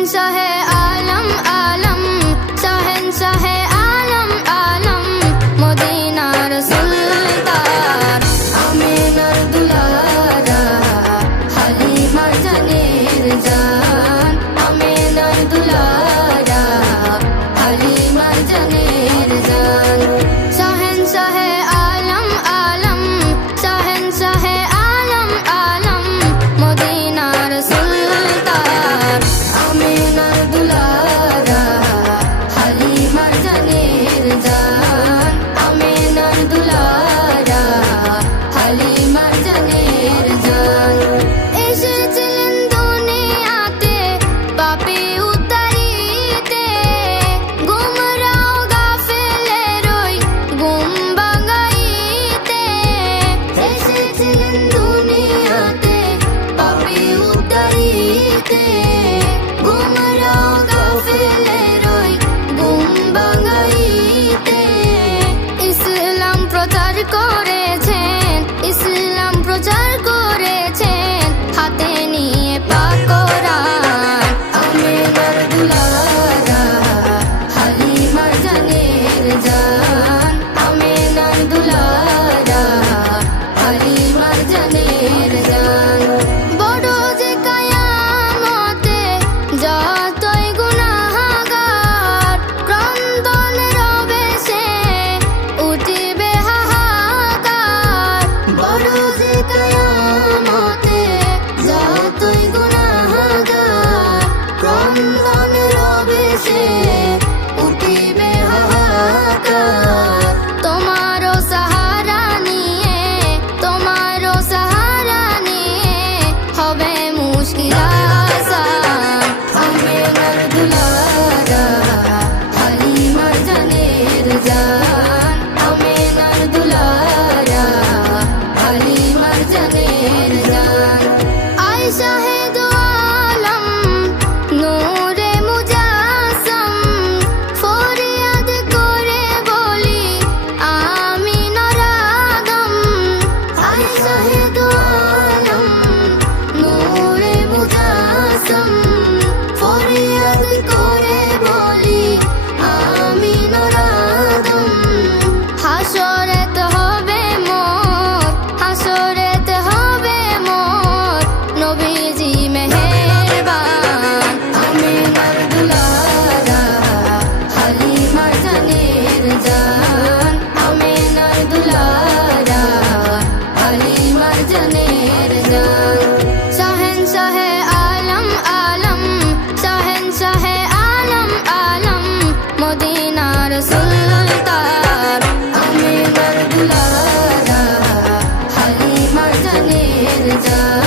शहंशाहे आलम आलम शहंशाहे आलम आलम मदीनार सुल्तान आमिनार दुलारा हालिमार जानेर जान आमिनार दुलारा हालिमार जानेर जान शहंशाहे आलम आलम शहंशाहे आलम आलम मदीनार सुल्तान आमिनार दुलारा हालिमार जानेर जान आमिनार दुलारा हालिमार जानेर जान এসেছিলেন দুনিয়াতে পাপী উতারিতে গুমরাও গাফেলের ওই গুম ভাঙাইতে এসেছিলেন দুনিয়াতে পাপী উতারিতে গুমরাও গাফেলের ওই গুম ভাঙাইতে ইসলাম প্রচার করেছেন ইসলাম প্রচার করেছেন হাতে নিয়ে পাক কোরআন আমিনার দুলারা হালিমার জানের জান আমিনার দুলারা হালিমার জানের জান বড় যে কায়ামতে যতই গুনাহগার ক্রন্দন রবে সে উঠিবে হাহাকার বড় যে কায়ামতে যতই গুনাহগার ক্রন্দন রবে সে উঠিবে হাহাকার তোমারও সাহারা নিয়ে তোমারও সাহারা নিয়ে হবে মুশকিল আসান আমিনার দুলারা হালিমার জানের জান আমিনার দুলারা হালিমার জানের জান আয়েশা হে দো আলম নূরে মুজাসসাম ফরিয়াদ করে বলি আমিনার আগম আয়েশা হে দো আলম নূরে মুজাসসাম ফরিয়াদ করে বলি আমিনার আগম হাসরেত হবে মোর হাসরেত হবে মোর নবীজি মেহেরবান আমিনার দুলারা হালিমার জানের জান আমিনার দুলারা হালিমার জানের জান শহনশাহে আলম আলম শহনশাহে আলম আলম মদিনার সুলতান আমিনার দুলারা হালিমার জানের জান